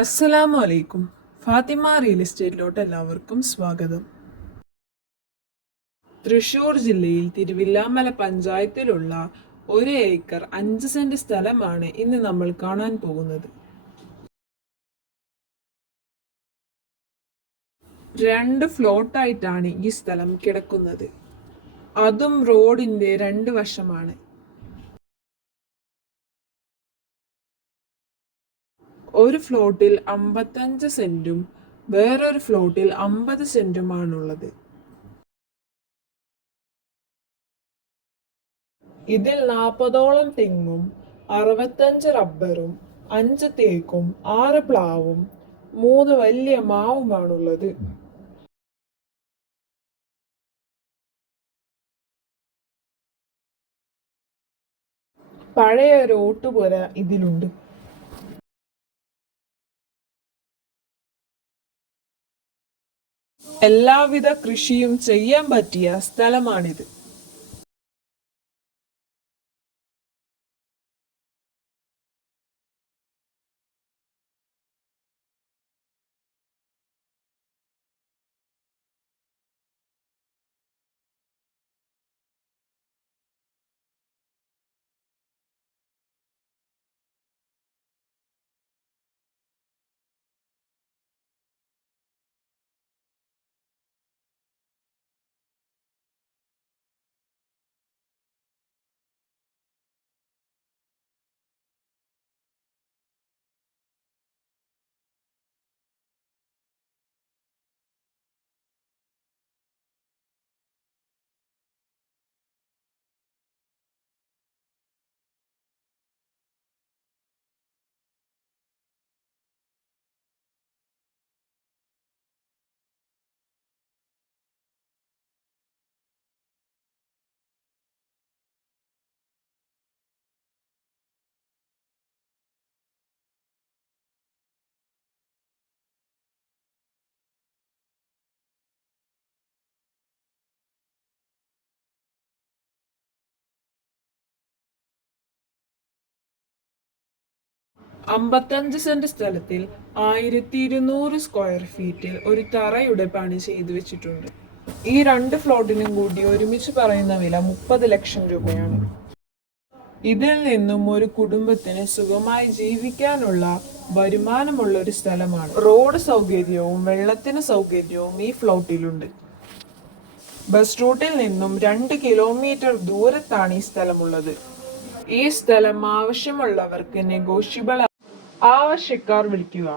അസ്സലാമു അലൈക്കും. ഫാത്തിമ റിയൽ എസ്റ്റേറ്റിലോട്ട് എല്ലാവർക്കും സ്വാഗതം. തൃശൂർ ജില്ലയിൽ തിരുവില്ലാമല പഞ്ചായത്തിലുള്ള 1 ഏക്കർ 5 സെന്റ് സ്ഥലമാണ് ഇന്ന് നമ്മൾ കാണാൻ പോകുന്നത്. 2 ഫ്ലോട്ടായിട്ടാണ് ഈ സ്ഥലം കിടക്കുന്നത്. അതും റോഡിന്റെ 2 വശമാണ്. ഒരു ഫ്ലോട്ടിൽ 55 സെന്റും വേറൊരു ഫ്ലോട്ടിൽ 50 സെന്റുമാണുള്ളത്. ഇതിൽ 40ഓളം തെങ്ങും 65 റബ്ബറും 5 തേക്കും 6 പ്ലാവും 3 വലിയ മാവുമാണുള്ളത്. പഴയ ഒരു ഓട്ടുപുര ഇതിലുണ്ട്. എല്ലാവിധ കൃഷിയും ചെയ്യാൻ പറ്റിയ സ്ഥലമാണിത്. അമ്പത്തഞ്ച് സെന്റ് സ്ഥലത്തിൽ 1200 സ്ക്വയർ ഫീറ്റിൽ ഒരു തറയുടെ പണി ചെയ്തു വെച്ചിട്ടുണ്ട്. ഈ 2 ഫ്ലോട്ടിനും കൂടി ഒരുമിച്ച് പറയുന്ന വില 30 ലക്ഷം രൂപയാണ്. ഇതിൽ നിന്നും ഒരു കുടുംബത്തിന് സുഖമായി ജീവിക്കാനുള്ള വരുമാനമുള്ള ഒരു സ്ഥലമാണ്. റോഡ് സൗകര്യവും വെള്ളത്തിന് സൗകര്യവും ഈ ഫ്ലോട്ടിലുണ്ട്. ബസ് റൂട്ടിൽ നിന്നും 2 കിലോമീറ്റർ ദൂരത്താണ് ഈ സ്ഥലമുള്ളത്. ഈ സ്ഥലം ആവശ്യമുള്ളവർക്ക് നെഗോഷ്യബിൾ. ആവശ്യക്കാർ വിളിക്കുക.